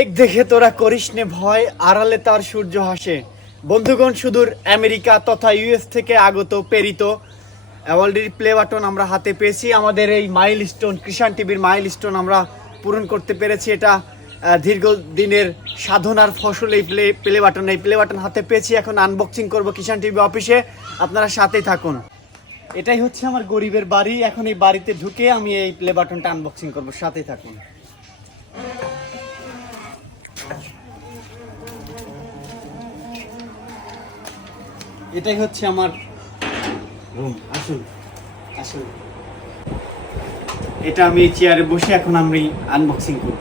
এক দেখে তোরা করিস নে ভয়, আড়ালে তার সূর্য হাসে। বন্ধুগণ, সুদূর আমেরিকা তথা ইউএস থেকে আগত প্রেরিত অলরেডি প্লে বাটন আমরা হাতে পেয়েছি। আমাদের এই মাইলস্টোন, কৃষাণ টিভির মাইলস্টোন আমরা পূরণ করতে পেরেছি। এটা দীর্ঘদিনের সাধনার ফসল। এই প্লে বাটন হাতে পেয়েছি। এখন আনবক্সিং করব কৃষাণ টিভি অফিসে। আপনারা সাথেই থাকুন। এটাই হচ্ছে আমার গরিবের বাড়ি। এখন এই বাড়িতে ঢুকে আমি এই প্লে বাটনটা আনবক্সিং করব। সাথেই থাকুন। এটাই হচ্ছে আমার রুম। আসুন আসুন, এটা আমি চেয়ারে বসে এখন আমি আনবক্সিং করব।